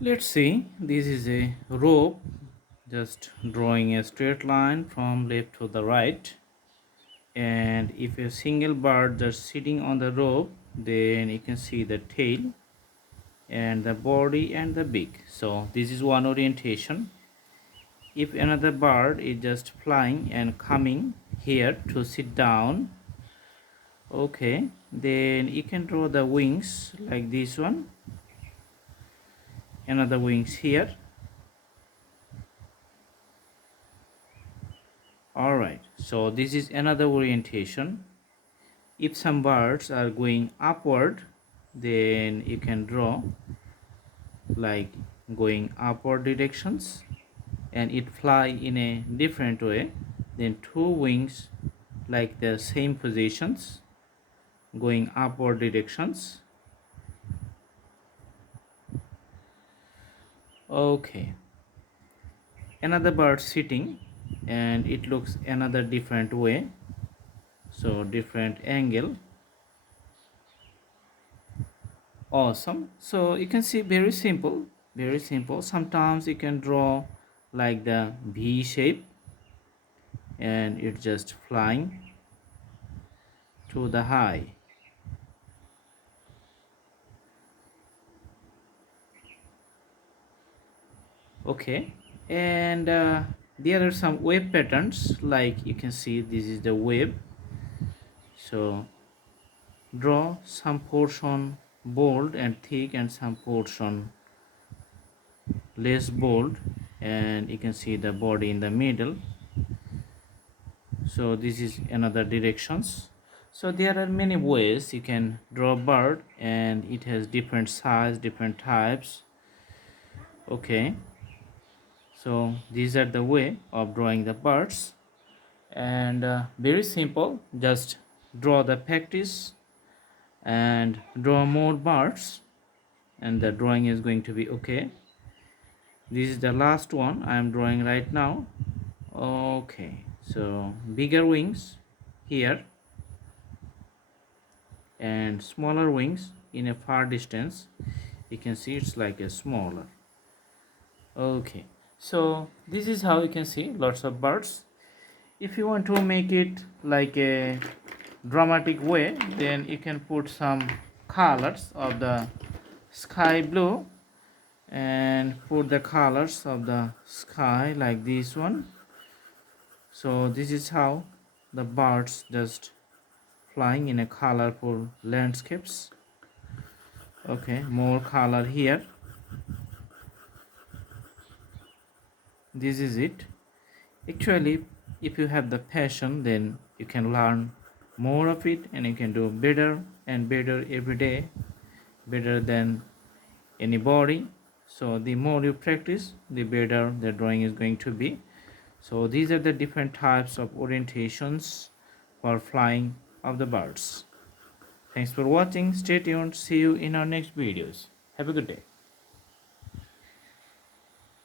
Let's see, this is a rope, just drawing a straight line from left to the right. And if a single bird just sitting on the rope, then you can see the tail and the body and the beak. So this is one orientation. If another bird is just flying and coming here to sit down, okay, then you can draw the wings like this one, another wings here. Alright, so this is another orientation. If some birds are going upward, then you can draw like going upward directions, and it fly in a different way, then two wings like the same positions going upward directions. Okay, another bird sitting and it looks another different way, so different angle. Awesome. So you can see very simple, very simple. Sometimes you can draw like the V shape and it's just flying to the high. Okay, and there are some wave patterns, like you can see this is the wave. So draw some portion bold and thick and some portion less bold, and you can see the body in the middle. So this is another directions. So there are many ways you can draw a bird, and it has different size, different types. Okay, so these are the way of drawing the birds, and very simple. Just draw the practice and draw more birds, and the drawing is going to be okay. This is the last one I am drawing right now. Okay, so bigger wings here and smaller wings in a far distance. You can see it's like a smaller. Okay, so this is how you can see lots of birds. If you want to make it like a dramatic way, then you can put some colors of the sky blue and put the colors of the sky like this one. So this is how the birds just flying in a colorful landscapes. Okay, more color here. This is it. Actually, if you have the passion, then you can learn more of it, and you can do better and better every day, better than anybody. So the more you practice, the better the drawing is going to be. So these are the different types of orientations for flying of the birds. Thanks for watching. Stay tuned. See you in our next videos. Have a good day.